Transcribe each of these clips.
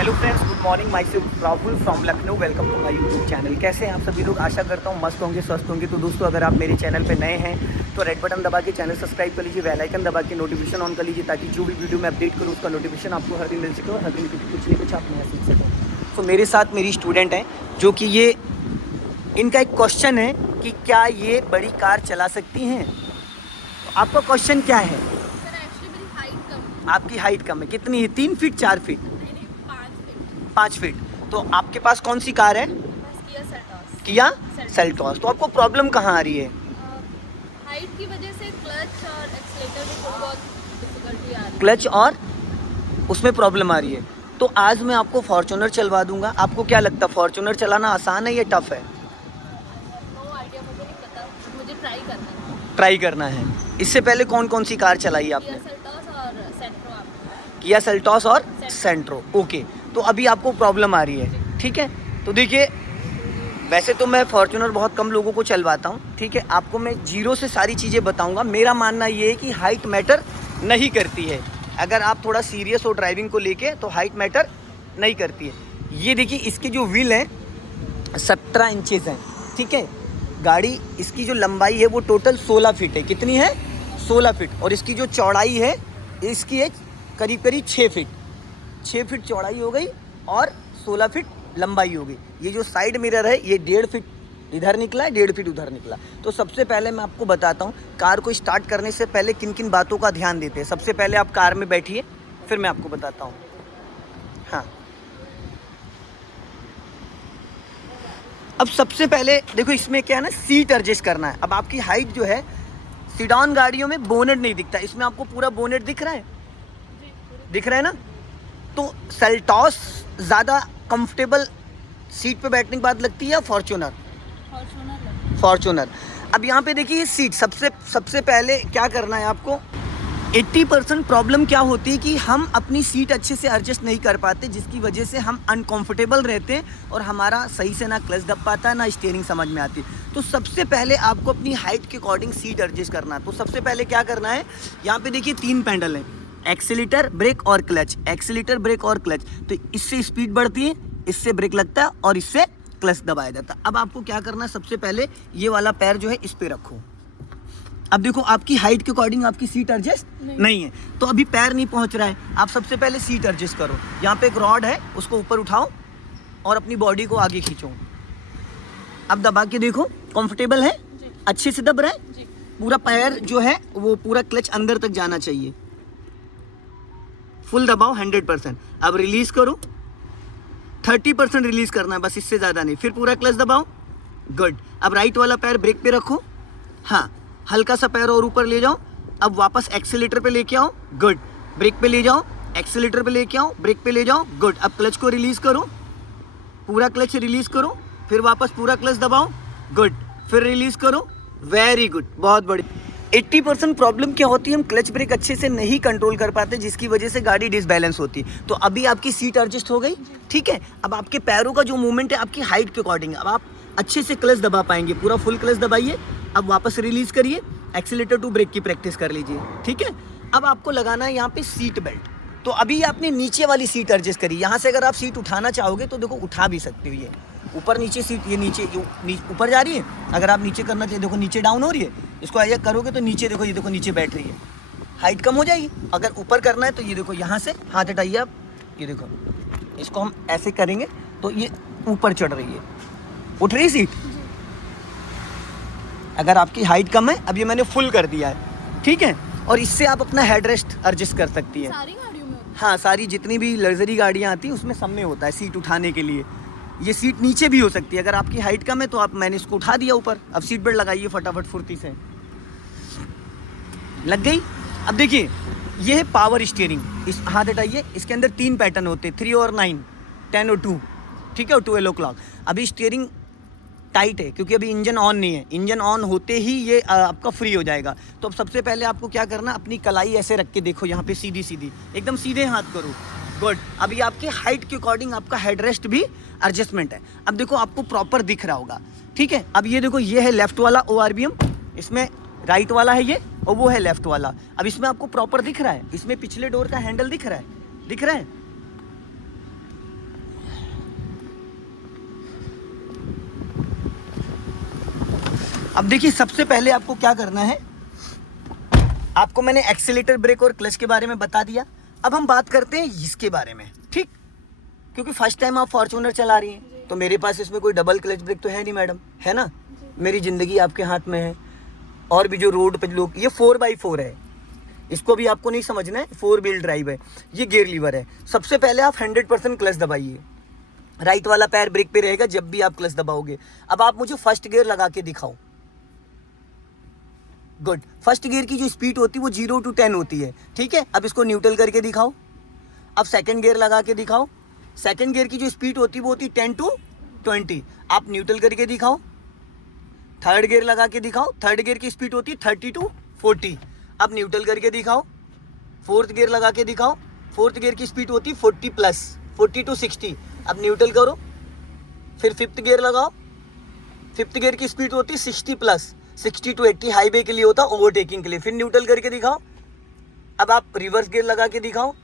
Hello friends, good morning. Myself Rahul from Lucknow. Welcome to my YouTube channel. कैसे हैं आप सभी लोग? आशा करता हूँ मस्त होंगे, स्वस्थ होंगे। तो दोस्तों, अगर आप मेरे चैनल पे नए हैं तो रेड बटन दबा के चैनल सब्सक्राइब कर लीजिए, बेल आइकन दबा के नोटिफिकेशन ऑन कर लीजिए, ताकि जो भी वीडियो मैं अपडेट करूँ उसका नोटिफिकेशन आपको हर दिन मिल सके और हर दिन कुछ नहीं कुछ आप नया सीख सकें। तो मेरे साथ मेरी स्टूडेंट हैं, जो कि ये इनका एक क्वेश्चन है कि क्या ये बड़ी कार चला सकती हैं। तो आपका क्वेश्चन क्या है? सर एक्चुअली मेरी हाइट कम आपकी हाइट कम है। कितनी है? 3 फीट, 4 फीट? नहीं 5 फीट। 5 फीट। तो आपके पास कौन सी कार है? बस किया सेल्टॉस। Kia Seltos. तो आपको प्रॉब्लम कहाँ आ रही है? हाइट की वजह से क्लच और एक्सीलेटर में थोड़ी बहुत डिफिकल्टी आ रही है। क्लच और उसमें प्रॉब्लम आ रही है। तो आज मैं आपको फॉर्च्यूनर चलवा दूंगा। आपको क्या लगता है, फॉर्च्यूनर चलाना आसान है या टफ है? नो आइडिया, मुझे नहीं पता, मुझे ट्राई करना है। ट्राई करना है। इससे पहले कौन कौन सी कार चलाई किया आपने? सेल्टॉस और सेंट्रो आपको। किया सेल्टॉस और सेंट्रो। ओके, तो अभी आपको प्रॉब्लम आ रही है, ठीक है। तो देखिए, वैसे तो मैं फॉर्च्यूनर बहुत कम लोगों को चलवाता हूँ, ठीक है। आपको मैं जीरो से सारी चीज़ें बताऊँगा। मेरा मानना ये है कि हाइट मैटर नहीं करती है। अगर आप थोड़ा सीरियस हो ड्राइविंग को लेके तो हाइट मैटर नहीं करती है। ये देखिए, इसके जो व्हील हैं 17 इंचेस हैं, ठीक है। गाड़ी इसकी जो लंबाई है वो टोटल 16 फीट है। कितनी है? 16 फीट। और इसकी जो चौड़ाई है, इसकी है करीब करीब 6 फीट। 6 फीट चौड़ाई हो गई और 16 फीट लंबाई हो गई। ये जो साइड मिरर है ये 1.5 फीट इधर निकला है, 1.5 फीट उधर निकला। तो सबसे पहले मैं आपको बताता हूँ कार को स्टार्ट करने से पहले किन किन बातों का ध्यान देते हैं। सबसे पहले आप कार में बैठिए, फिर मैं आपको बताता हूँ। हाँ, अब सबसे पहले देखो, इसमें क्या है ना, सीट एडजस्ट करना है। अब आपकी हाइट जो है, सीडान गाड़ियों में बोनेट नहीं दिखता, इसमें आपको पूरा बोनेट दिख रहा है, दिख रहा है ना। तो सेल्टॉस ज़्यादा कंफर्टेबल सीट पे बैठने की बात लगती है या फॉर्च्यूनर? फॉर्च्यूनर। अब यहाँ पे देखिए, सीट सबसे पहले क्या करना है आपको। 80% प्रॉब्लम क्या होती है कि हम अपनी सीट अच्छे से एडजस्ट नहीं कर पाते, जिसकी वजह से हम अनकंफर्टेबल रहते हैं और हमारा सही से ना क्लच दब पाता है, ना स्टीयरिंग समझ में आती। तो सबसे पहले आपको अपनी हाइट के अकॉर्डिंग सीट एडजस्ट करना है। तो सबसे पहले क्या करना है, यहाँ पे देखिए 3 पैडल हैं, एक्सीलेटर, ब्रेक और क्लच। एक्सीलेटर, ब्रेक और क्लच। तो इससे स्पीड बढ़ती है, इससे ब्रेक लगता है और इससे क्लच दबाया जाता है। अब आपको क्या करना है, सबसे पहले ये वाला पैर जो है इस पे रखो। अब देखो, आपकी हाइट के अकॉर्डिंग आपकी सीट एडजस्ट नहीं है, तो अभी पैर नहीं पहुंच रहा है। आप सबसे पहले सीट एडजस्ट करो। यहाँ पे एक रॉड है, उसको ऊपर उठाओ और अपनी बॉडी को आगे खींचो। अब दबा के देखो, कंफर्टेबल है, अच्छे से दब रहा है। पूरा पैर जो है वो पूरा क्लच अंदर तक जाना चाहिए। फुल दबाओ 100%। अब रिलीज करो, 30% रिलीज करना है बस, इससे ज़्यादा नहीं। फिर पूरा क्लच दबाओ। गुड। अब राइट वाला पैर ब्रेक पे रखो। हाँ, हल्का सा पैर और ऊपर ले जाओ। अब वापस एक्सीलेटर पे लेके आओ। गुड। ब्रेक पे ले जाओ, एक्सीलेटर पे लेके आओ, ब्रेक पे ले जाओ। गुड। अब क्लच को रिलीज करो, पूरा क्लच रिलीज करो, फिर वापस पूरा क्लच दबाओ। गुड। फिर रिलीज करो। वेरी गुड, बहुत बड़ी। 80% प्रॉब्लम क्या होती है, हम क्लच ब्रेक अच्छे से नहीं कंट्रोल कर पाते, जिसकी वजह से गाड़ी डिसबैलेंस होती है। तो अभी आपकी सीट एडजस्ट हो गई, ठीक है। अब आपके पैरों का जो मूवमेंट है आपकी हाइट के अकॉर्डिंग, अब आप अच्छे से क्लच दबा पाएंगे। पूरा फुल क्लच दबाइए। अब वापस रिलीज करिए, एक्सीलेटर टू ब्रेक की प्रैक्टिस कर लीजिए, ठीक है। अब आपको लगाना है यहाँ पे सीट बेल्ट। तो अभी आपने नीचे वाली सीट एडजस्ट करी। यहाँ से अगर आप सीट उठाना चाहोगे तो देखो उठा भी सकते हो। ये ऊपर नीचे सीट, ये नीचे ऊपर जा रही है। अगर आप नीचे करना चाहिए, देखो नीचे डाउन हो रही है। इसको ऐसा करोगे तो नीचे देखो, ये देखो नीचे बैठ रही है, हाइट कम हो जाएगी। अगर ऊपर करना है तो ये देखो, यहाँ से हाथ हटाइए आप, ये देखो, इसको हम ऐसे करेंगे तो ये ऊपर चढ़ रही है, उठ रही सीट। अगर आपकी हाइट कम है, अब ये मैंने फुल कर दिया है, ठीक है। और इससे आप अपना हेड रेस्ट एडजस्ट कर सकती है। सारी गाड़ियों में होता हाँ, सारी जितनी भी लग्जरी गाड़ियाँ आती हैं उसमें सब में होता है सीट उठाने के लिए। ये सीट नीचे भी हो सकती है, अगर आपकी हाइट कम है तो आप, मैंने इसको उठा दिया ऊपर। अब सीट बेल्ट लगाइए फटाफट, फुर्ती से लग गई। अब देखिए, ये है पावर स्टीयरिंग। इस हाथ हटाइए, इसके अंदर 3 पैटर्न होते हैं, 3 और 9, 10 और 2, ठीक है, और 12 o'clock। अभी स्टीयरिंग टाइट है क्योंकि अभी इंजन ऑन नहीं है। इंजन ऑन होते ही ये आपका फ्री हो जाएगा। तो अब सबसे पहले आपको क्या करना, अपनी कलाई ऐसे रख के देखो, यहाँ पे सीधी सीधी, एकदम सीधे हाथ करो। गुड। अभी आपके हाइट के अकॉर्डिंग आपका हेड रेस्ट भी एडजस्टमेंट है। अब देखो, आपको प्रॉपर दिख रहा होगा, ठीक है। अब ये देखो, ये है लेफ्ट वाला ORBM, इसमें राइट वाला है ये, और वो है लेफ्ट वाला। अब इसमें आपको प्रॉपर दिख रहा है, इसमें पिछले डोर का हैंडल दिख रहा है, दिख रहा है। अब देखिए सबसे पहले आपको क्या करना है, आपको मैंने एक्सीलेटर, ब्रेक और क्लच के बारे में बता दिया। अब हम बात करते हैं इसके बारे में, ठीक, क्योंकि फर्स्ट टाइम आप फॉर्च्यूनर चला रही हैं तो मेरे पास इसमें कोई डबल क्लच ब्रेक तो है नहीं मैडम, है ना, मेरी ज़िंदगी आपके हाथ में है। और भी जो रोड पे लोग, ये 4x4 है, इसको भी आपको नहीं समझना है, 4 व्हील ड्राइव है, ये गियर लीवर है। सबसे पहले आप 100% क्लच दबाइए, राइट वाला पैर ब्रेक पे रहेगा जब भी आप क्लच दबाओगे। अब आप मुझे फर्स्ट गियर लगा के दिखाओ। गुड, फर्स्ट गियर की जो स्पीड होती है वो 0 to 10 होती है, ठीक है। अब इसको न्यूट्रल करके दिखाओ। अब सेकंड गियर लगा के दिखाओ। सेकंड गियर की जो स्पीड होती है वो होती है 10 to 20, आप न्यूट्रल करके दिखाओ। थर्ड गियर लगा के दिखाओ। थर्ड गियर की स्पीड होती है 30 to 40, अब न्यूट्रल करके दिखाओ। फोर्थ गियर लगा के दिखाओ। फोर्थ गियर की स्पीड होती है 40+, 40 to 60, अब न्यूट्रल करो। फिर फिफ्थ गियर लगाओ। फिफ्थ गियर की स्पीड होती है 60+, 60 to 80 हाईवे के लिए होता है, ओवरटेकिंग के लिए। फिर न्यूट्रल करके दिखाओ। अब आप रिवर्स गियर लगा के दिखाओ।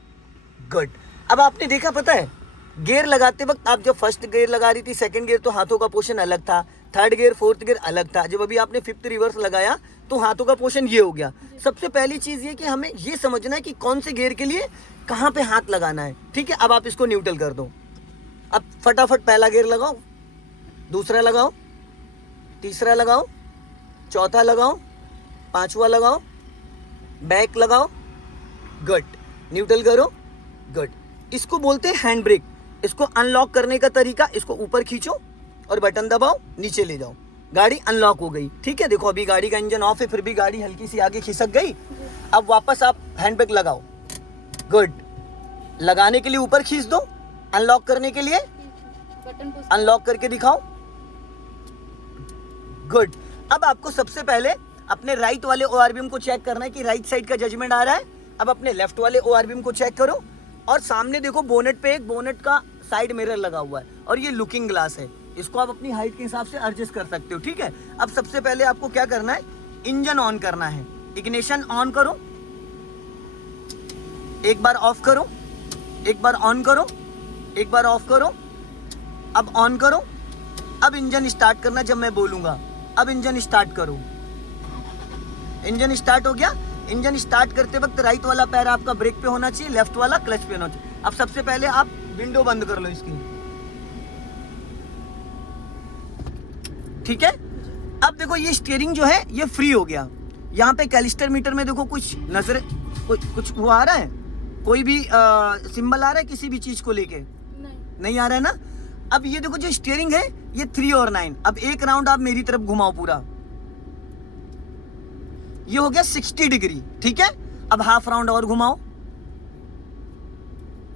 गुड। अब आपने देखा, पता है गियर लगाते वक्त आप जब फर्स्ट गियर लगा रही थी, सेकंड गियर तो हाथों का पोर्शन अलग था, थर्ड गियर फोर्थ गियर अलग था, जब अभी आपने फिफ्थ रिवर्स लगाया तो हाथों का पोर्शन ये हो गया। सबसे पहली चीज़ ये कि हमें ये समझना है कि कौन से गियर के लिए कहाँ पे हाथ लगाना है, ठीक है। अब आप इसको न्यूट्रल कर दो। अब फटाफट पहला गियर लगाओ, दूसरा लगाओ, तीसरा लगाओ, चौथा लगाओ, पांचवा लगाओ, बैक लगाओ। गुड, न्यूट्रल करो। गुड, इसको बोलते हैं हैंड ब्रेक। इसको अनलॉक करने का तरीका, इसको ऊपर खींचो और बटन दबाओ, नीचे ले जाओ, गाड़ी अनलॉक हो गई, ठीक है। देखो अभी गाड़ी का इंजन ऑफ है, फिर भी गाड़ी हल्की सी आगे खिसक गई। अब वापस आप हैंड ब्रेक लगाओ। गुड, लगाने के लिए ऊपर खींच दो, अनलॉक करने के लिए बटन पुश अनलॉक करके दिखाओ। गुड। अब आपको सबसे पहले अपने राइट वाले ओआरबीएम को चेक करना है कि राइट साइड का जजमेंट आ रहा है। अब अपने लेफ्ट वाले ओआरबीएम को चेक करो और सामने देखो बोनेट पे एक बोनेट का साइड मिरर लगा हुआ है और ये लुकिंग ग्लास है, इसको आप अपनी हाइट के हिसाब से एडजस्ट कर सकते हो, ठीक है। अब सबसे पहले आपको क्या करना है, इंजन ऑन करना है। इग्निशन ऑन करो, एक बार ऑफ करो, एक बार ऑन करो, एक बार ऑफ करो, अब ऑन करो। अब इंजन स्टार्ट करना जब मैं बोलूंगा। अब इंजन स्टार्ट करो। इंजन स्टार्ट हो गया। इंजन स्टार्ट करते वक्त राइट वाला पैर आपका ब्रेक पे होना चाहिए, लेफ्ट वाला क्लच पे होना चाहिए। अब सबसे पहले आप विंडो बंद कर लो इसकी, ठीक है। अब देखो ये स्टीयरिंग जो है ये फ्री हो गया। यहाँ पे कैलिस्टर मीटर में देखो कुछ नजर, कुछ वो आ रहा है, कोई भी सिंबल आ रहा है किसी भी चीज को लेके? नहीं आ रहा है ना। अब ये देखो जो स्टीयरिंग है ये 3 और 9। अब एक राउंड आप मेरी तरफ घुमाओ पूरा, ये हो गया 60 डिग्री, ठीक है। अब हाफ राउंड और घुमाओ,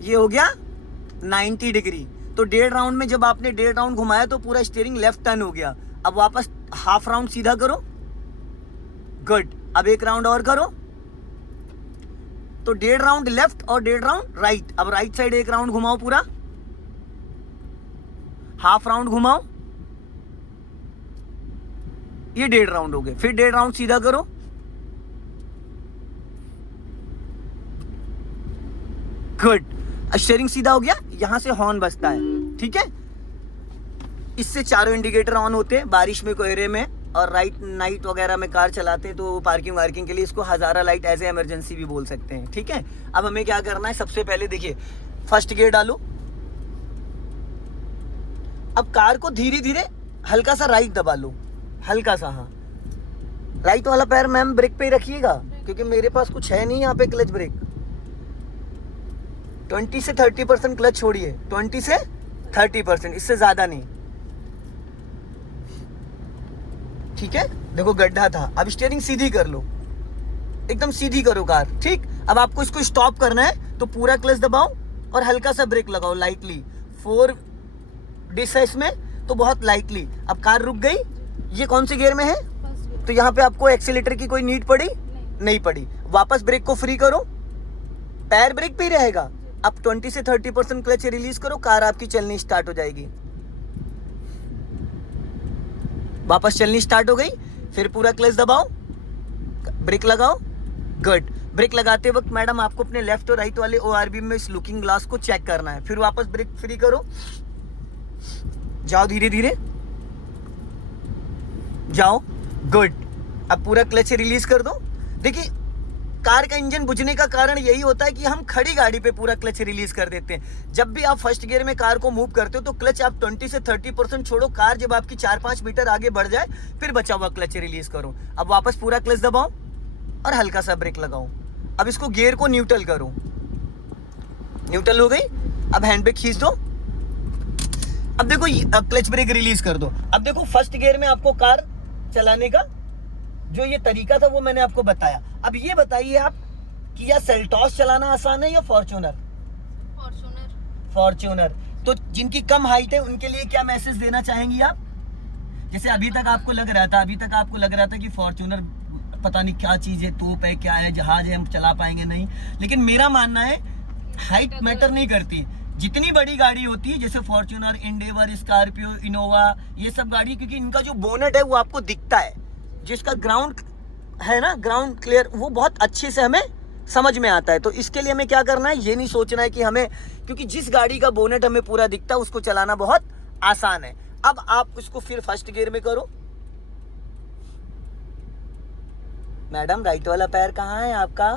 ये हो गया 90 डिग्री। तो 1.5 राउंड में जब आपने 1.5 राउंड घुमाया तो पूरा स्टीयरिंग लेफ्ट टर्न हो गया। अब वापस हाफ राउंड सीधा करो। गुड, अब एक राउंड और करो, तो 1.5 राउंड लेफ्ट और 1.5 राउंड राइट। अब राइट साइड एक राउंड घुमाओ पूरा, हाफ राउंड घुमाओ, ये 1.5 राउंड हो गए। फिर 1.5 राउंड सीधा करो। गुड, स्टीयरिंग सीधा हो गया। यहां से हॉर्न बजता है, ठीक है। इससे चारों इंडिकेटर ऑन होते हैं बारिश में, कोहरे में, और राइट नाइट वगैरह में कार चलाते हैं तो पार्किंग वार्किंग के लिए इसको हजारा लाइट एज ए इमरजेंसी भी बोल सकते हैं, ठीक है। अब हमें क्या करना है, सबसे पहले देखिए फर्स्ट गियर डालो। अब कार को धीरे धीरे हल्का सा राइट दबा लो, हल्का सा, हाँ। राइट वाला पैर मैम ब्रेक पे ही रखिएगा क्योंकि मेरे पास कुछ है नहीं यहाँ पे क्लच ब्रेक। 20 से 30% क्लच छोड़िए, 20 से 30%, इससे ज्यादा नहीं, ठीक है। देखो गड्ढा था, अब स्टीयरिंग सीधी कर लो, एकदम सीधी करो कार, ठीक। अब आपको इसको स्टॉप करना है तो पूरा क्लच दबाओ और हल्का सा ब्रेक लगाओ लाइटली। 4 डिस्क है इसमें तो बहुत लाइटली। अब कार रुक गई। ये कौन से गियर में है? तो यहाँ पे आपको एक्सीलेटर की कोई नीड पड़ी? नहीं पड़ी। वापस ब्रेक को फ्री करो, पैर ब्रेक पे ही रहेगा। अब 20 से 30% क्लच रिलीज करो, कार आपकी चलनी स्टार्ट हो जाएगी। वापस चलनी स्टार्ट हो गई। फिर पूरा क्लच दबाओ, ब्रेक लगाओ। गुड, ब्रेक लगाते वक्त मैडम आपको अपने लेफ्ट और राइट वाले ओआरबीएम में इस लुकिंग ग्लास को चेक करना है। फिर वापस ब्रेक फ्री करो, जाओ धीरे धीरे जाओ। गुड। अब पूरा क्लच रिलीज कर दो। देखिए कार का इंजन बुझने का कारण यही होता है कि हम खड़ी गाड़ी पे पूरा क्लच रिलीज कर देते हैं। जब भी आप फर्स्ट गियर में कार को मूव करते हो तो क्लच आप 20 से 30% छोड़ो, कार जब आपकी 4-5 मीटर आगे बढ़ जाए फिर बचा हुआ क्लच रिलीज करो। अब वापस पूरा क्लच दबाओ और हल्का सा ब्रेक लगाओ। अब इसको गियर को न्यूट्रल करो। न्यूट्रल हो गई। अब हैंड ब्रेक खींच दो। अब देखो क्लच ब्रेक रिलीज कर दो। अब देखो फर्स्ट गियर में आपको कार चलाने का जो ये तरीका था वो मैंने आपको बताया। अब ये बताइए आप कि या सेल्टॉस चलाना आसान है या फॉर्च्यूनर? फॉर्च्यूनर। तो जिनकी कम हाइट है उनके लिए क्या मैसेज देना चाहेंगी आप? जैसे अभी तक आपको लग रहा था कि फॉर्च्यूनर पता नहीं क्या चीज है, तोप है, क्या है, जहाज है, हम चला पाएंगे नहीं। लेकिन मेरा मानना है हाइट मैटर नहीं करती। जितनी बड़ी गाड़ी होती है जैसे फॉर्च्यूनर, इंडेवर, स्कॉर्पियो, इनोवा, ये सब गाड़ी, क्योंकि इनका जो बोनेट है वो आपको दिखता है, जिसका ग्राउंड है ना, ग्राउंड क्लियर, वो बहुत अच्छे से हमें समझ में आता है। तो इसके लिए हमें क्या करना है, ये नहीं सोचना है कि हमें, क्योंकि जिस गाड़ी का बोनेट हमें पूरा दिखता है उसको चलाना बहुत आसान है। अब आप इसको फिर फर्स्ट गियर में करो। मैडम राइट वाला पैर कहाँ है आपका?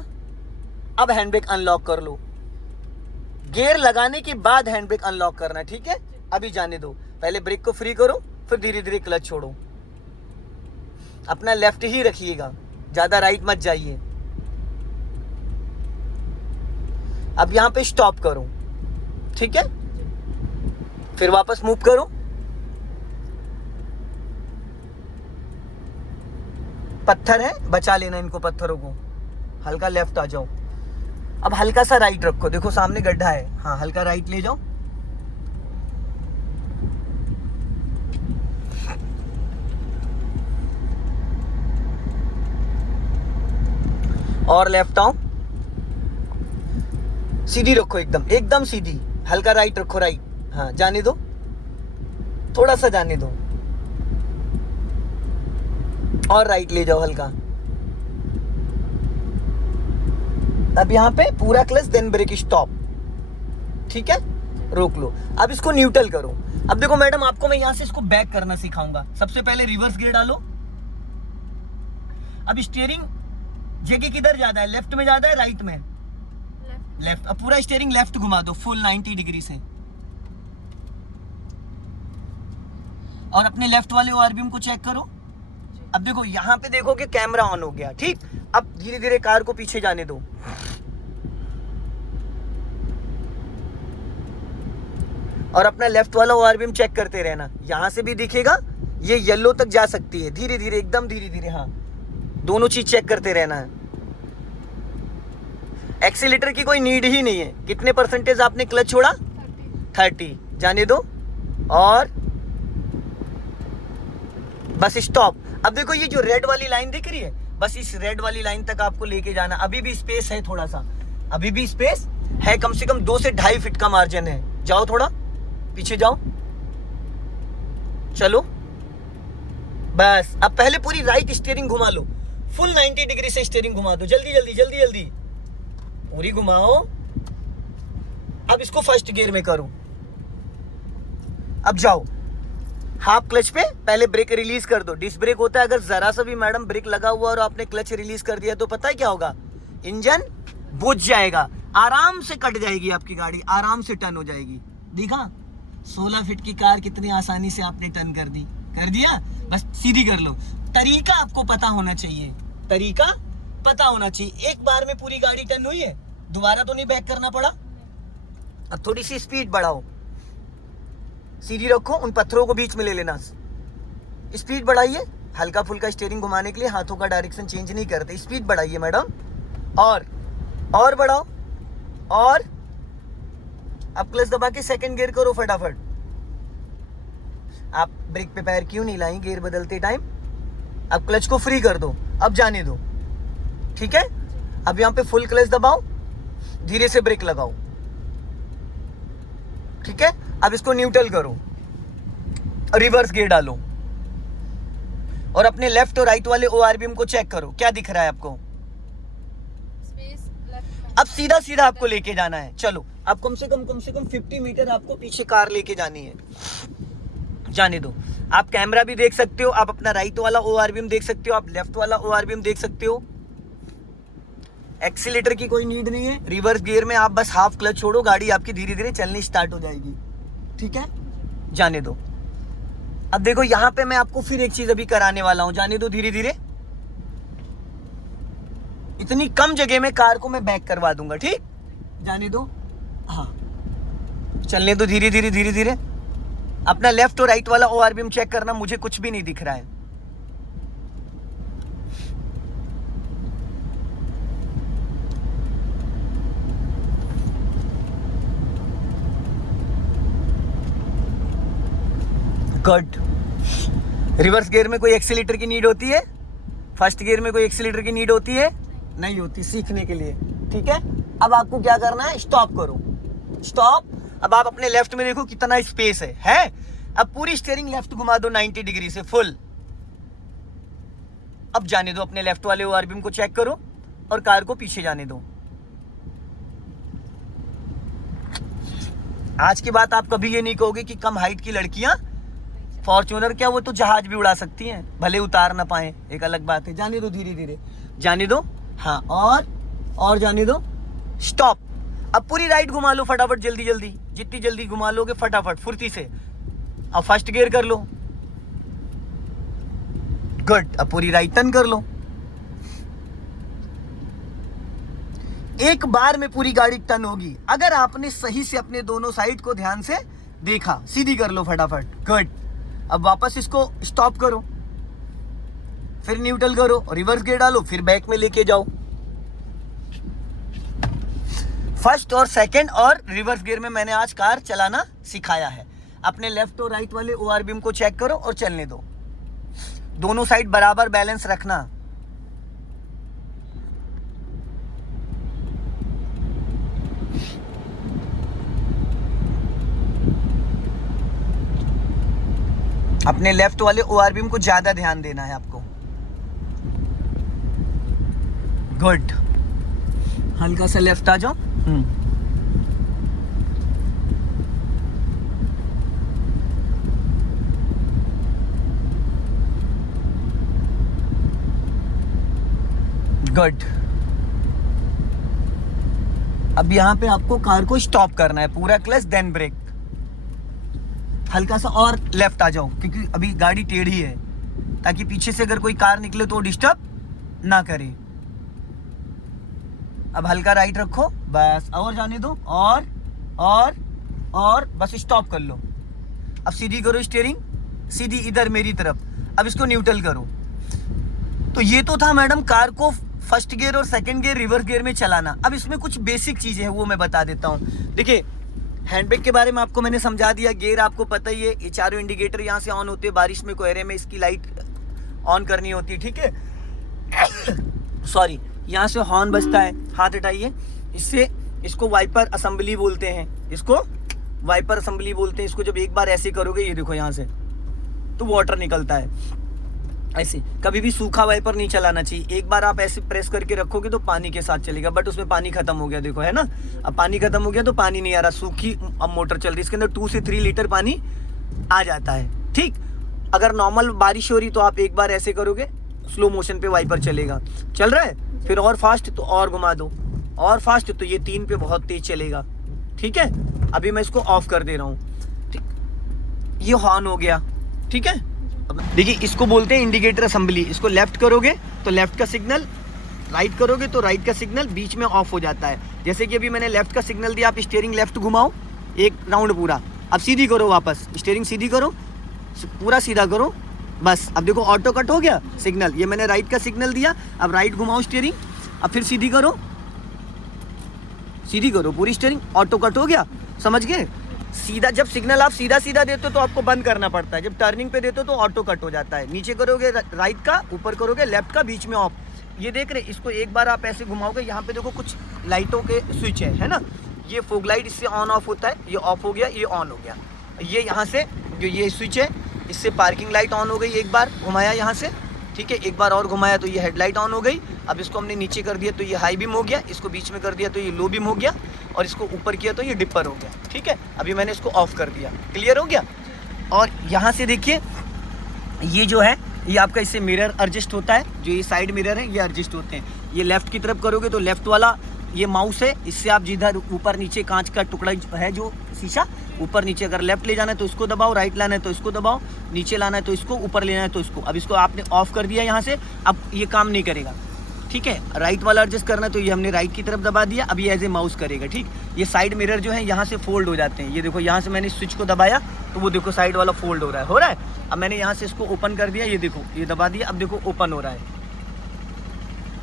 अब हैंड ब्रेक अनलॉक कर लो। गियर लगाने के बाद हैंड ब्रेक अनलॉक करना, ठीक है? अभी जाने दो, पहले ब्रेक को फ्री करो, फिर धीरे धीरे क्लच छोड़ो। अपना लेफ्ट ही रखिएगा, ज्यादा राइट मत जाइए। अब यहां पे स्टॉप करो, ठीक है? फिर वापस मूव करो। पत्थर है, बचा लेना इनको, पत्थरों को। हल्का लेफ्ट आ जाओ। अब हल्का सा राइट रखो, देखो सामने गड्ढा है, हाँ हल्का राइट ले जाओ। और लेफ्ट आओ, सीधी रखो, एकदम एकदम सीधी। हल्का राइट रखो, राइट, हाँ जाने दो, थोड़ा सा जाने दो, और राइट ले जाओ हल्का। अब यहाँ पे पूरा क्लच, देन ब्रेक, स्टॉप, ठीक है? रोक लो। अब इसको न्यूट्रल करो। अब देखो मैडम, आपको मैं यहाँ से इसको बैक करना सिखाऊंगा। सबसे पहले रिवर्स गियर डालो। अब स्टीयरिंग जगह किधर ज्यादा है, लेफ्ट में ज्यादा है, राइट में? लेफ्ट। अब पूरा स्टीयरिंग लेफ्ट घुमा दो फुल 90 डिग्री से, और अपने लेफ्ट वाले ओआरबीएम को चेक करो। अब देखो यहाँ पे देखो कि कैमरा ऑन हो गया, ठीक? अब धीरे धीरे कार को पीछे जाने दो, और अपना लेफ्ट वाला ओआरबीएम चेक करते रहना। यहां से भी दिखेगा, ये येलो तक जा सकती है, धीरे धीरे, एकदम धीरे धीरे, हाँ दोनों चीज चेक करते रहना है। एक्सीलेटर की कोई नीड ही नहीं है। कितने परसेंटेज आपने क्लच छोड़ा? 30। जाने दो, और बस स्टॉप। अब देखो ये जो रेड वाली लाइन दिख रही है, बस इस रेड वाली लाइन तक आपको लेके जाना। अभी भी स्पेस है, थोड़ा सा अभी भी स्पेस है, कम से कम 2 से 2.5 फीट का मार्जिन है। जाओ, थोड़ा पीछे जाओ, चलो बस। अब पहले पूरी राइट स्टीयरिंग घुमा लो, फुल 90 डिग्री से स्टीयरिंग घुमा दो, जल्दी जल्दी जल्दी जल्दी, पूरी घुमाओ। अब इसको फर्स्ट गियर में करो। अब जाओ हाफ क्लच पे, पहले ब्रेक रिलीज कर दो। डिस्क ब्रेक होता है, अगर जरा सा भी मैडम ब्रेक लगा हुआ और आपने क्लच रिलीज कर दिया तो पता है क्या होगा? इंजन बुझ जाएगा, आराम से कट जाएगी आपकी गाड़ी, आराम से टर्न हो जाएगी। देखा 16 फीट की कार कितनी आसानी से आपने टर्न कर दी, कर दिया। बस सीधी कर लो। तरीका आपको पता होना चाहिए, तरीका पता होना चाहिए। एक बार में पूरी गाड़ी टर्न हुई है, दोबारा तो नहीं बैक करना पड़ा। अब थोड़ी सी स्पीड बढ़ाओ, सीधी रखो, उन पत्थरों को बीच में ले लेना। स्पीड बढ़ाइए, हल्का फुल्का स्टीयरिंग घुमाने के लिए हाथों का डायरेक्शन चेंज नहीं करते। स्पीड बढ़ाइए मैडम, और बढ़ाओ, और अब क्लच दबा के सेकंड गियर करो फटाफट। आप ब्रेक पे पैर क्यों नहीं लाई गियर बदलते टाइम? अब क्लच को फ्री कर दो, अब जाने दो, ठीक है? अब यहाँ पे फुल क्लच दबाओ, धीरे से ब्रेक लगाओ, ठीक है? अब इसको न्यूट्रल करो, रिवर्स गियर डालो, और अपने लेफ्ट और राइट वाले ओआरबीएम को चेक करो, क्या दिख रहा है आपको? अब सीधा सीधा आपको लेके जाना है। चलो अब कम से कम 50 मीटर आपको पीछे कार लेके जानी है। जाने दो। आप कैमरा भी देख सकते हो, आप अपना राइट वाला ORVM देख सकते हो, आप लेफ्ट वाला ORVM देख सकते हो। एक्सीलेटर की कोई नीड नहीं है। रिवर्स गियर में आप बस हाफ क्लच छोड़ो, गाड़ी आपकी धीरे धीरे चलनी स्टार्ट हो जाएगी। ठीक है, जाने दो। अब देखो यहाँ पे मैं आपको फिर एक चीज अभी कराने वाला हूं, जाने दो धीरे धीरे। इतनी कम जगह में कार को मैं बैक करवा दूंगा, ठीक, जाने दो। हाँ, चलने दो धीरे धीरे धीरे धीरे। अपना लेफ्ट और राइट वाला ORVM चेक करना, मुझे कुछ भी नहीं दिख रहा है। गुड। रिवर्स गियर में कोई एक्सीलेटर की नीड होती है? फर्स्ट गियर में कोई एक्सीलेटर की नीड होती है? नहीं होती, सीखने के लिए। ठीक है, अब आपको क्या करना है, स्टॉप करो, स्टॉप। अब आप अपने लेफ्ट में देखो कितना स्पेस है? अब पूरी स्टीयरिंग लेफ्ट घुमा दो 90 डिग्री से फुल। अब जाने दो, अपने लेफ्ट वाले ORVM को चेक करो और कार को पीछे जाने दो। आज की बात आप कभी ये नहीं कहोगे कि कम हाइट की लड़कियां फॉर्च्यूनर क्या, वो तो जहाज भी उड़ा सकती हैं, भले उतार ना पाए, एक अलग बात है। जाने दो धीरे धीरे, जाने दो। हाँ, और जाने दो, स्टॉप। अब पूरी राइट घुमा लो फटाफट, जल्दी जल्दी, जितनी जल्दी घुमा लोगे फटाफट फुर्ती से। अब फर्स्ट गियर कर लो, गुड। अब पूरी राइट टर्न कर लो। एक बार में पूरी गाड़ी टर्न होगी अगर आपने सही से अपने दोनों साइड को ध्यान से देखा। सीधी कर लो फटाफट, गुड। अब वापस इसको स्टॉप करो, फिर न्यूट्रल करो, रिवर्स गियर डालो, फिर बैक में लेके जाओ। फर्स्ट और सेकंड और रिवर्स गियर में मैंने आज कार चलाना सिखाया है। अपने लेफ्ट और राइट वाले ORVM को चेक करो और चलने दो। दोनों साइड बराबर बैलेंस रखना। अपने लेफ्ट वाले ORVM को ज्यादा ध्यान देना है आपको। गुड, हल्का सा लेफ्ट आ जाओ। गुड। अब यहां पे आपको कार को स्टॉप करना है, पूरा क्लच देन ब्रेक। हल्का सा और लेफ्ट आ जाओ, क्योंकि अभी गाड़ी टेढ़ी है, ताकि पीछे से अगर कोई कार निकले तो डिस्टर्ब ना करे। अब हल्का राइट रखो, बस, और जाने दो, और बस स्टॉप कर लो। अब सीधी करो स्टीयरिंग, सीधी इधर मेरी तरफ। अब इसको न्यूट्रल करो। तो ये तो था मैडम कार को फर्स्ट गियर और सेकंड गियर रिवर्स गियर में चलाना। अब इसमें कुछ बेसिक चीजें हैं, वो मैं बता देता हूँ। देखिए, हैंडब्रेक के बारे में आपको मैंने समझा दिया, गियर आपको पता ही है, ये चारों इंडिकेटर यहाँ से ऑन होते हैं, बारिश में कोहरे में इसकी लाइट ऑन करनी होती है, ठीक है। सॉरी, यहाँ से हॉर्न बजता है, हाथ हटाइए, इससे इसको वाइपर असेंबली बोलते हैं, इसको वाइपर असेंबली बोलते हैं। इसको जब एक बार ऐसे करोगे, ये देखो यहाँ से तो वाटर निकलता है ऐसे। कभी भी सूखा वाइपर नहीं चलाना चाहिए, एक बार आप ऐसे प्रेस करके रखोगे तो पानी के साथ चलेगा, बट उसमें पानी खत्म हो गया, देखो है ना। अब पानी खत्म हो गया तो पानी नहीं आ रहा, सूखी अब मोटर चल रही है, इसके अंदर 2 से 3 लीटर पानी आ जाता है, ठीक। अगर नॉर्मल बारिश हो रही तो आप एक बार ऐसे करोगे, स्लो मोशन पे वाइपर चलेगा, चल रहा है। फिर और फास्ट तो और घुमा दो, और फास्ट तो ये 3 पे बहुत तेज चलेगा, ठीक है। अभी मैं इसको ऑफ कर दे रहा हूँ, ठीक। ये हॉर्न हो गया, ठीक है। देखिए, इसको बोलते हैं इंडिकेटर असेंबली। इसको लेफ्ट करोगे तो लेफ्ट का सिग्नल, राइट करोगे तो राइट का सिग्नल, बीच में ऑफ हो जाता है। जैसे कि अभी मैंने लेफ्ट का सिग्नल दिया, आप स्टीयरिंग लेफ्ट घुमाओ एक राउंड पूरा, अब सीधी करो, वापस स्टीयरिंग सीधी करो, पूरा सीधा करो, बस। अब देखो ऑटो कट हो गया सिग्नल, ये मैंने राइट का सिग्नल दिया, अब राइट घुमाओ स्टीयरिंग, अब फिर सीधी करो, सीधी करो पूरी स्टीयरिंग, ऑटो कट हो गया, समझ गए। सीधा, जब सिग्नल आप सीधा सीधा देते हो तो आपको बंद करना पड़ता है, जब टर्निंग पे देते हो तो ऑटो कट हो जाता है। नीचे करोगे राइट का, ऊपर करोगे लेफ्ट का, बीच में ऑफ। ये देख रहे, इसको एक बार आप ऐसे घुमाओगे, यहाँ पे देखो कुछ लाइटों के स्विच है ना, ये फोग लाइट, इससे ऑन ऑफ होता है, ये ऑफ हो गया, ये ऑन हो गया। ये यहाँ से जो ये स्विच है, इससे पार्किंग लाइट ऑन हो गई, एक बार घुमाया यहाँ से, ठीक है, एक बार और घुमाया तो ये हेडलाइट ऑन हो गई। अब इसको हमने नीचे कर दिया तो ये हाई बीम हो गया, इसको बीच में कर दिया तो ये लो बीम हो गया, और इसको ऊपर किया तो ये डिपर हो गया, ठीक है। अभी मैंने इसको ऑफ कर दिया, क्लियर हो गया। और यहाँ से देखिए ये जो है ये आपका इससे मिरर एडजस्ट होता है, जो ये साइड मिरर है ये एडजस्ट होते हैं। ये लेफ्ट की तरफ करोगे तो लेफ्ट वाला ये माउस है, इससे आप जिधर ऊपर नीचे कांच का टुकड़ा है जो शीशा ऊपर नीचे, अगर लेफ्ट ले जाना है तो इसको दबाओ, राइट लाना है तो इसको दबाओ, नीचे लाना है तो इसको, ऊपर लेना है तो इसको। अब इसको आपने ऑफ कर दिया यहाँ से, अब ये काम नहीं करेगा, ठीक है। राइट वाला एडजस्ट करना है तो ये हमने राइट की तरफ दबा दिया, अब ये एज ए माउस करेगा, ठीक। ये साइड मिरर जो है यहाँ से फोल्ड हो जाते हैं, ये देखो यहाँ से मैंने स्विच को दबाया तो वो देखो साइड वाला फोल्ड हो रहा है। अब मैंने यहाँ से इसको ओपन कर दिया, ये देखो ये दबा दिया, अब देखो ओपन हो रहा है।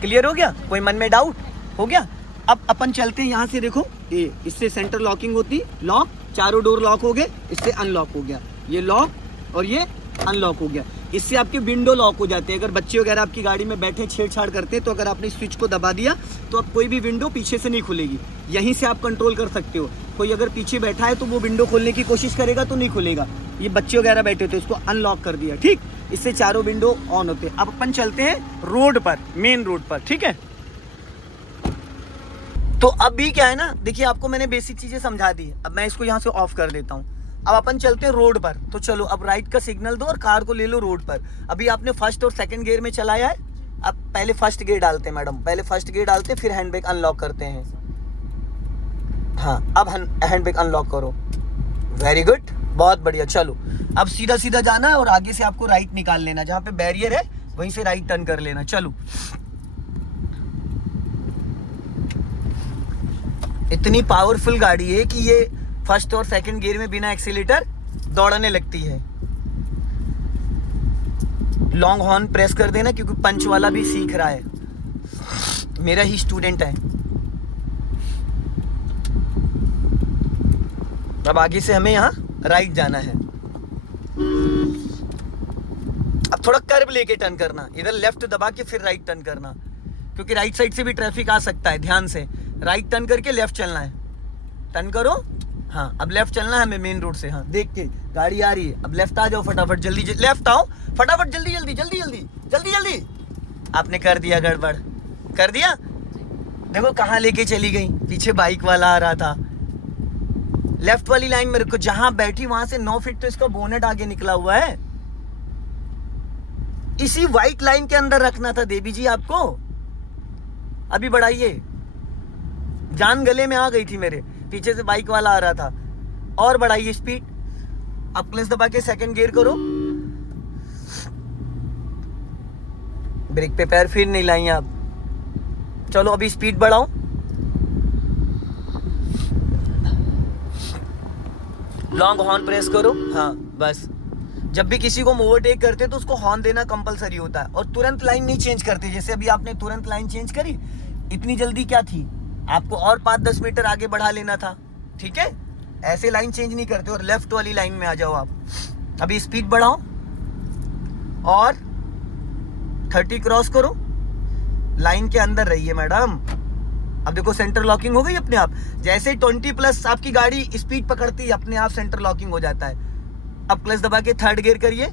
क्लियर हो गया? कोई मन में डाउट हो गया? अब अपन चलते हैं यहाँ से, देखो ये इससे सेंटर लॉकिंग होती, लॉक, चारों डोर लॉक हो गए, इससे अनलॉक हो गया, ये लॉक और ये अनलॉक हो गया। इससे आपके विंडो लॉक हो जाते हैं। अगर बच्चे वगैरह आपकी गाड़ी में बैठे छेड़छाड़ करते हैं तो अगर आपने स्विच को दबा दिया तो अब कोई भी विंडो पीछे से नहीं खुलेगी, यहीं से आप कंट्रोल कर सकते हो। कोई अगर पीछे बैठा है तो वो विंडो खोलने की कोशिश करेगा तो नहीं खुलेगा। ये बच्चे वगैरह बैठे थे, इसको अनलॉक कर दिया, ठीक। इससे चारों विंडो ऑन होते हैं। अब अपन चलते हैं रोड पर, मेन रोड पर, ठीक है। तो अभी क्या है ना, देखिए आपको मैंने बेसिक चीजें समझा दी, अब मैं इसको यहाँ से ऑफ कर देता हूँ। अब अपन चलते हैं रोड पर। तो चलो अब राइट का सिग्नल दो और कार को ले लो रोड पर। अभी आपने फर्स्ट और सेकंड गियर में चलाया है, अब पहले फर्स्ट गियर डालते हैं मैडम, पहले फर्स्ट गियर डालते हैं, फिर हैंड ब्रेक अनलॉक करते हैं। हाँ, अब हैंड ब्रेक अनलॉक करो, वेरी गुड, बहुत बढ़िया। चलो अब सीधा सीधा जाना है और आगे से आपको राइट निकाल लेना, जहाँ पे बैरियर है वहीं से राइट टर्न कर लेना। चलो, इतनी पावरफुल गाड़ी है कि ये फर्स्ट और सेकंड गियर में बिना एक्सीलेटर दौड़ने लगती है। लॉन्ग हॉर्न प्रेस कर देना, क्योंकि पंच वाला भी सीख रहा है, मेरा ही स्टूडेंट है। अब आगे से हमें यहाँ राइट जाना है। अब थोड़ा कर्व लेके टर्न करना, इधर लेफ्ट दबा के फिर राइट टर्न करना, क्योंकि राइट साइड से भी ट्रैफिक आ सकता है। ध्यान से राइट टर्न करके लेफ्ट चलना है, टर्न करो। हाँ, अब लेफ्ट चलना है हमें मेन रोड से। हाँ, देख के गाड़ी आ रही है, अब लेफ्ट आ जाओ फटाफट, जल्दी लेफ्ट आओ फटाफट, जल्दी जल्दी जल्दी जल्दी जल्दी जल्दी। आपने कर दिया गड़बड़, कर दिया। देखो कहाँ लेके चली गई, पीछे बाइक वाला आ रहा था। लेफ्ट वाली लाइन में रखो, जहां बैठी वहां से 9 फीट तो इसका बोनेट आगे निकला हुआ है। इसी व्हाइट लाइन के अंदर रखना था देवी जी आपको। अभी बढ़ाइए, जान गले में आ गई थी मेरे, पीछे से बाइक वाला आ रहा था। और बढ़ाइए स्पीड। अब क्लच दबा के सेकंड गियर करो, ब्रेक पे पैर फिर नहीं लाइए आप। चलो अभी स्पीड बढ़ाओ, लॉन्ग हॉर्न प्रेस करो। हाँ बस, जब भी किसी को ओवरटेक करते तो उसको हॉर्न देना कंपलसरी होता है, और तुरंत लाइन नहीं चेंज करते। जैसे अभी आपने तुरंत लाइन चेंज करी, इतनी जल्दी क्या थी, आपको और 5-10 मीटर आगे बढ़ा लेना था, ठीक है। ऐसे लाइन चेंज नहीं करते, और लेफ्ट वाली लाइन में आ जाओ आप। अभी स्पीड बढ़ाओ और 30 क्रॉस करो, लाइन के अंदर रहिए मैडम। अब देखो सेंटर लॉकिंग हो गई अपने आप, जैसे 20+ आपकी गाड़ी स्पीड पकड़ती है अपने आप सेंटर लॉकिंग हो जाता है। अब क्लच दबा के थर्ड गियर करिए।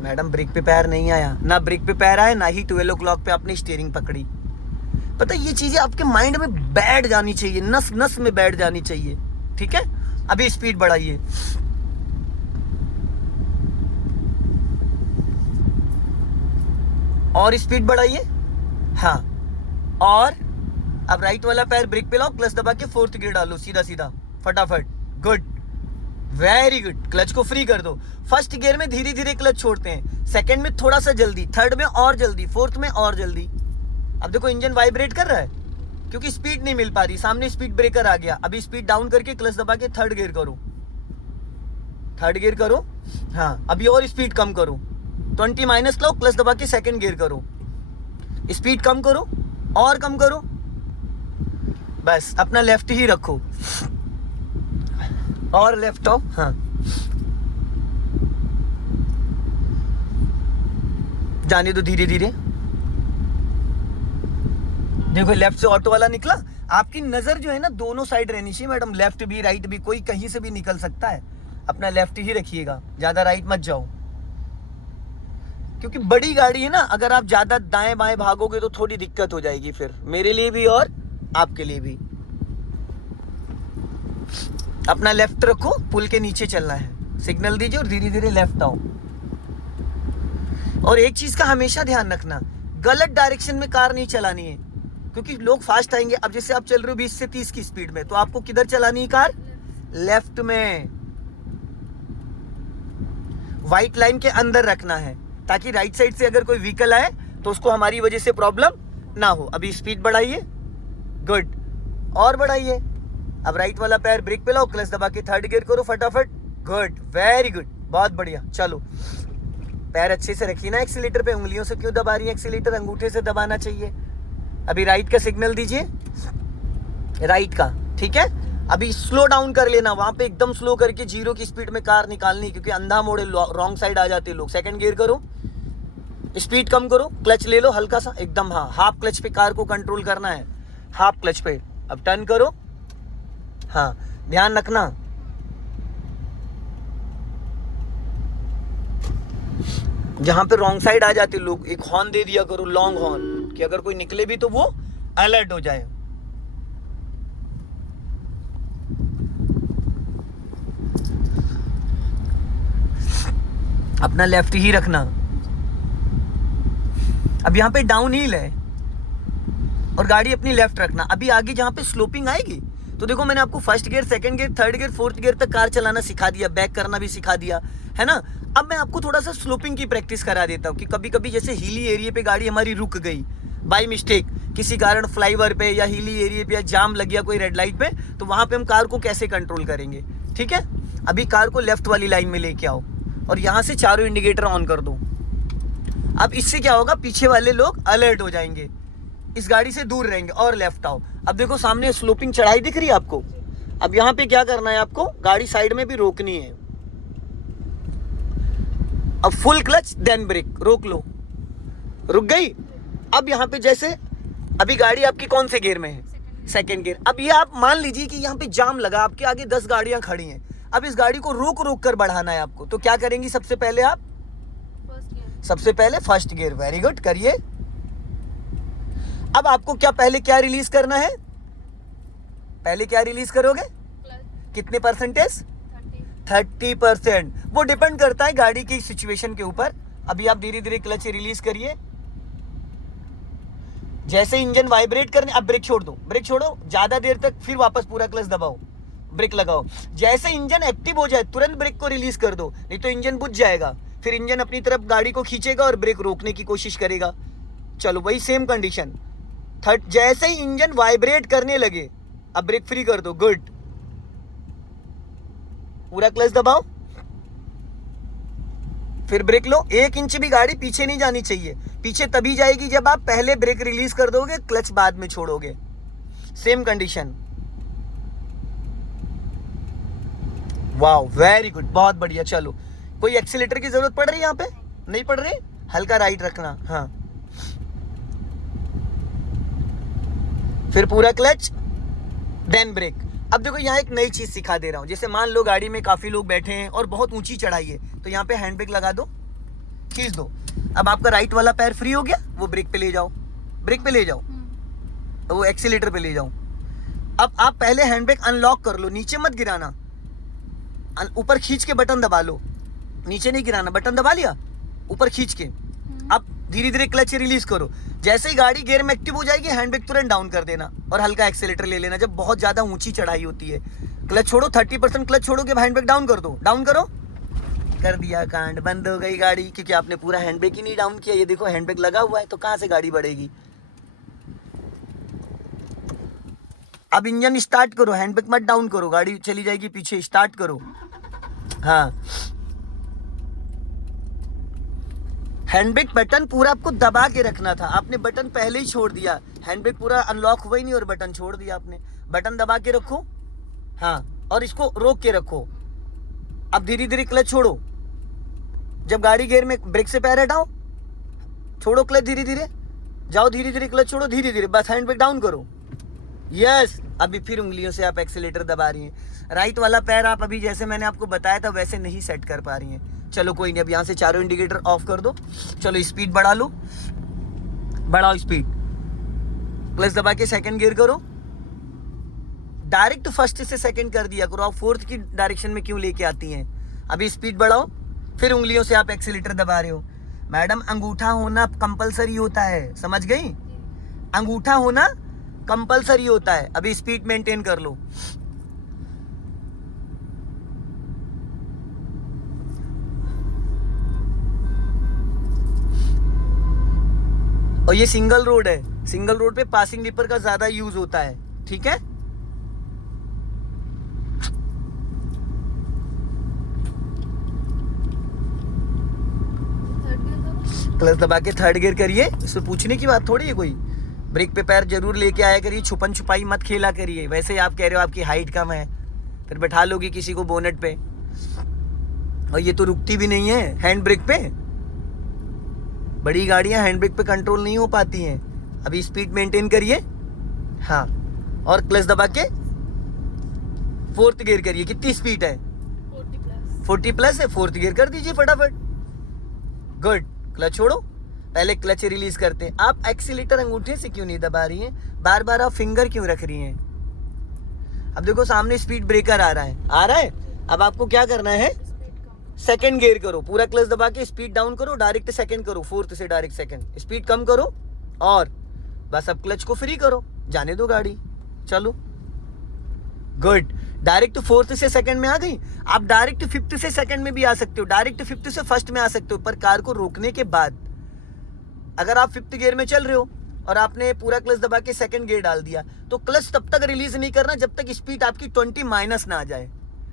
मैडम ब्रेक पे पैर नहीं आया, ना ब्रेक पे पैर आया, ना ही 12 o'clock पे आपने स्टीयरिंग पकड़ी। पता है, ये चीजें आपके माइंड में बैठ जानी चाहिए, नस नस में बैठ जानी चाहिए, ठीक है। अभी स्पीड बढ़ाइए, और स्पीड बढ़ाइए। हाँ, और अब राइट वाला पैर ब्रेक पे लाओ, क्लच दबा के फोर्थ गियर डालो, सीधा सीधा फटाफट। Good, very good. क्लच को फ्री कर दो। फर्स्ट गियर में धीरे धीरे क्लच छोड़ते हैं, सेकंड में थोड़ा सा जल्दी, थर्ड में और जल्दी, फोर्थ में और जल्दी। अब देखो इंजन वाइब्रेट कर रहा है, क्योंकि स्पीड नहीं मिल पा रही, सामने स्पीड ब्रेकर आ गया। अभी स्पीड डाउन करके क्लच दबा के थर्ड गियर करो, थर्ड गियर करो। हाँ, अभी और स्पीड कम करो, 20 माइनस लो, क्लच दबा के सेकंड गियर करो, स्पीड कम करो और कम करो। बस अपना लेफ्ट ही रखो, और लेफ्ट आओ। हाँ, जाने दो धीरे धीरे। देखो लेफ्ट से ऑटो वाला निकला। आपकी नजर जो है ना दोनों साइड रहनी चाहिए मैडम, लेफ्ट भी राइट भी, कोई कहीं से भी निकल सकता है। अपना लेफ्ट ही रखिएगा, ज्यादा राइट मत जाओ, क्योंकि बड़ी गाड़ी है ना, अगर आप ज्यादा दाएं बाएं भागोगे तो थोड़ी दिक्कत हो जाएगी, फिर मेरे लिए भी और आपके लिए भी। अपना लेफ्ट रखो, पुल के नीचे चलना है, सिग्नल दीजिए और धीरे धीरे लेफ्ट आओ। और एक चीज का हमेशा ध्यान रखना, गलत डायरेक्शन में कार नहीं चलानी है, क्योंकि लोग फास्ट आएंगे। अब जैसे आप चल रहे हो 20 से 30 की स्पीड में, तो आपको किधर चलानी है कार? लेफ्ट में, व्हाइट लाइन के अंदर रखना है, ताकि राइट साइड से अगर कोई व्हीकल आए तो उसको हमारी वजह से प्रॉब्लम ना हो। अभी स्पीड बढ़ाइए, गुड, और बढ़ाइए। अब राइट वाला पैर ब्रेक पे लाओ, क्लच दबा के थर्ड गियर करो फटाफट, गुड, वेरी गुड, बहुत बढ़िया। चलो पैर अच्छे से रखिए ना एक्सीलेटर पे, उंगलियों से क्यों दबा रही है एक्सीलेटर? अंगूठे से दबाना चाहिए। अभी राइट का सिग्नल दीजिए, राइट का, ठीक है। अभी स्लो डाउन कर लेना, वहां पे एकदम स्लो करके 0 की स्पीड में कार निकालनी, क्योंकि अंधा मोड़े रॉन्ग साइड आ जाते लोग। सेकंड गियर करो, स्पीड कम करो, क्लच ले लो हल्का सा एकदम, हाँ, हाफ क्लच पे कार को कंट्रोल करना है, हाफ क्लच पे। अब टर्न करो, हाँ, ध्यान रखना। जहां पे रॉन्ग साइड आ जाते लोग, एक हॉर्न दे दिया करो, लॉन्ग हॉर्न, कि अगर कोई निकले भी तो वो अलर्ट हो जाए। अपना लेफ्ट ही रखना। अब यहाँ पे डाउन हिल है और गाड़ी अपनी लेफ्ट रखना। अभी आगे जहाँ पे स्लोपिंग आएगी, तो देखो मैंने आपको first gear, second gear, third gear, fourth gear तक कार चलाना सिखा दिया, बैक करना भी सिखा दिया, है ना। अब मैं आपको थोड़ा सा स्लोपिंग की प्रैक्टिस करा देता हूँ, कि कभी कभी जैसे हिली एरिया पे गाड़ी हमारी रुक गई बाय मिस्टेक, किसी कारण फ्लाईओवर पे या हिली एरिया पे, या जाम लग गया कोई रेड लाइट पे, तो वहां पे हम कार को कैसे कंट्रोल करेंगे, ठीक है। अभी कार को लेफ्ट वाली लाइन में लेके आओ और यहाँ से चारों इंडिकेटर ऑन कर दो। अब इससे क्या होगा, पीछे वाले लोग अलर्ट हो जाएंगे, इस गाड़ी से दूर रहेंगे, और लेफ्ट आओ। अब देखो सामने स्लोपिंग चढ़ाई दिख रही है आपको। अब यहाँ पे क्या करना है आपको, गाड़ी साइड में भी रोकनी है। अब फुल क्लच देन ब्रेक, रोक लो, रुक गई। अब यहाँ पे जैसे अभी गाड़ी आपकी कौन से गियर में है? Second gear. अब ये आप मान लीजिए कि यहाँ पे जाम लगा, आपके आगे 10 गाड़ियां खड़ी हैं। अब इस गाड़ी को रोक रोक कर बढ़ाना है आपको, तो क्या करेंगी सबसे पहले आप? सबसे पहले फर्स्ट गियर, वेरी गुड, करिए। अब आपको पहले क्या रिलीज करना है? पहले क्या रिलीज करोगे? कितने परसेंटेज? 30%। वो डिपेंड करता है गाड़ी की सिचुएशन के ऊपर। अभी आप धीरे धीरे क्लच रिलीज करिए। जैसे इंजन वाइब्रेट करने, अब ब्रेक छोड़ दो, ब्रेक छोड़ो ज्यादा देर तक, फिर वापस पूरा क्लच दबाओ, ब्रेक लगाओ। जैसे इंजन एक्टिव हो जाए तुरंत ब्रेक को रिलीज कर दो, नहीं तो इंजन बुझ जाएगा, फिर इंजन अपनी तरफ गाड़ी को खींचेगा और ब्रेक रोकने की कोशिश करेगा। चलो वही सेम कंडीशन, जैसे ही इंजन वाइब्रेट करने लगे अब ब्रेक फ्री कर दो, गुड, पूरा क्लच दबाओ, फिर ब्रेक लो। 1 इंच भी गाड़ी पीछे नहीं जानी चाहिए, पीछे तभी जाएगी जब आप पहले ब्रेक रिलीज कर दोगे, क्लच बाद में छोड़ोगे। Same condition, wow, very good, बहुत बढ़िया। चलो, कोई एक्सीलेटर की जरूरत पड़ रही है यहाँ पे? नहीं पड़ रही, हल्का राइट रखना, हाँ, फिर पूरा क्लच देन ब्रेक। अब देखो यहाँ एक नई चीज सिखा दे रहा हूँ। जैसे मान लो गाड़ी में काफी लोग बैठे हैं और बहुत ऊंची चढ़ाई है, तो यहाँ पे हैंड ब्रेक लगा दो, खींच दो। अब आपका राइट वाला पैर फ्री हो गया, वो ब्रेक पे ले जाओ, ब्रेक पे ले जाओ, वो एक्सीलेटर पे ले जाओ। अब आप पहले हैंड ब्रेक अनलॉक कर लो, नीचे मत गिराना, ऊपर खींच के बटन दबा लो, नीचे नहीं गिराना, बटन दबा लिया ऊपर खींच के। अब धीरे धीरे क्लच रिलीज करो। जैसे ही गाड़ी गियर में एक्टिव हो जाएगी, हैंड ब्रेक तुरंत डाउन कर देना और हल्का एक्सीलेटर ले लेना। जब बहुत ज्यादा ऊंची चढ़ाई होती है, क्लच छोड़ो, 30% क्लच छोड़ोगे, हैंड ब्रेक डाउन कर दो, डाउन करो, कर दिया, कांड बंद हो गई गाड़ी, क्योंकि आपने पूरा हैंड ब्रेक ही नहीं डाउन किया। ये देखो हैंड ब्रेक लगा हुआ है, तो कहां से गाड़ी बढ़ेगी। अब इंजन स्टार्ट करो, हैंड ब्रेक मत डाउन करो, गाड़ी चली जाएगी पीछे, स्टार्ट करो, हाँ। हैंड ब्रेक बटन पूरा आपको दबा के रखना था, आपने बटन पहले ही छोड़ दिया, हैंड ब्रेक पूरा अनलॉक हुआ ही नहीं और बटन छोड़ दिया आपने। बटन दबा के रखो, हाँ, और इसको रोक के रखो। अब धीरे धीरे क्लच छोड़ो, जब गाड़ी गियर में, ब्रेक से पैर हटाओ, छोड़ो क्लच, धीरे धीरे जाओ, धीरे धीरे क्लच छोड़ो, धीरे धीरे, बस हैंड ब्रेक डाउन करो, यस। अभी फिर उंगलियों से आप एक्सीलेटर दबा रही हैं। राइट वाला पैर आप अभी जैसे मैंने आपको बताया था वैसे नहीं सेट कर पा रही हैं। चलो कोई नहीं, अब यहाँ से चारों इंडिकेटर ऑफ कर दो। चलो स्पीड बढ़ा लो, बढ़ाओ स्पीड, क्लच दबा के सेकंड गियर करो, डायरेक्ट फर्स्ट से सेकंड कर दिया करो, आप फोर्थ की डायरेक्शन में क्यों लेके आती हैं? अभी स्पीड बढ़ाओ, फिर उंगलियों से आप एक्सीलेटर दबा रहे हो। मैडम अंगूठा होना कंपलसरी होता है, समझ गई? अंगूठा होना कंपलसरी होता है। अभी स्पीड मेंटेन कर लो। और ये सिंगल रोड है, सिंगल रोड पे पासिंग विपर का ज्यादा यूज होता है, ठीक है? थर्ड गियर करो। क्लच दबा के थर्ड गियर करिए, इसमें पूछने की बात थोड़ी है कोई। ब्रेक पे पैर जरूर लेके आया करिए, छुपन छुपाई मत खेला करिए। वैसे ही आप कह रहे हो आपकी हाइट कम है, फिर बैठा लोगी किसी को बोनेट पे, और ये तो रुकती भी नहीं है हैंड ब्रेक पे। बड़ी गाड़ियां हैंड ब्रेक पे कंट्रोल नहीं हो पाती हैं। अभी स्पीड मेंटेन करिए, हाँ, और क्लच दबा के फोर्थ गियर करिए। कितनी स्पीड है? 40 प्लस। 40 प्लस है, फोर्थ गियर कर दीजिए फटाफट। गुड। क्लच छोड़ो, पहले क्लच रिलीज करते हैं। आप एक्सीलेटर अंगूठे से क्यों नहीं दबा रही हैं? बार बार आप फिंगर क्यों रख रही हैं? अब देखो सामने स्पीड ब्रेकर आ रहा है, आ रहा है। अब आपको क्या करना है? सेकंड गियर करो, पूरा क्लच दबा के स्पीड डाउन करो, डायरेक्ट सेकंड करो, फोर्थ से डायरेक्ट सेकंड, स्पीड कम करो और बस अब क्लच को फ्री करो, जाने दो गाड़ी, चलो। गुड। डायरेक्ट फोर्थ से सेकंड में आ गई। आप डायरेक्ट फिफ्थ से सेकंड में भी आ सकते हो, डायरेक्ट फिफ्थ से फर्स्ट में आ सकते हो, पर कार को रोकने के बाद। अगर आप फिफ्थ गियर में चल रहे हो और आपने पूरा क्लच दबा के सेकंड गियर डाल दिया, तो क्लच तब तक रिलीज नहीं करना जब तक स्पीड आपकी 20 माइनस ना आ जाए।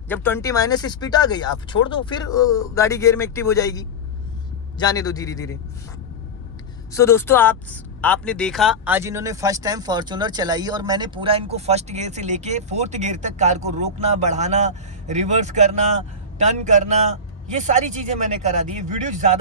जब 20 माइनस स्पीड आ गई, आप छोड़ दो, फिर गाड़ी गियर में एक्टिव हो जाएगी, जाने दो धीरे धीरे। सो दोस्तों, आपने देखा आज इन्होंने फर्स्ट टाइम फॉर्च्यूनर चलाई और मैंने पूरा इनको फर्स्ट गियर से लेके फोर्थ गियर तक कार को रोकना, बढ़ाना, रिवर्स करना, टर्न करना, ये सारी चीजें मैंने करा दी। वीडियो ज्यादा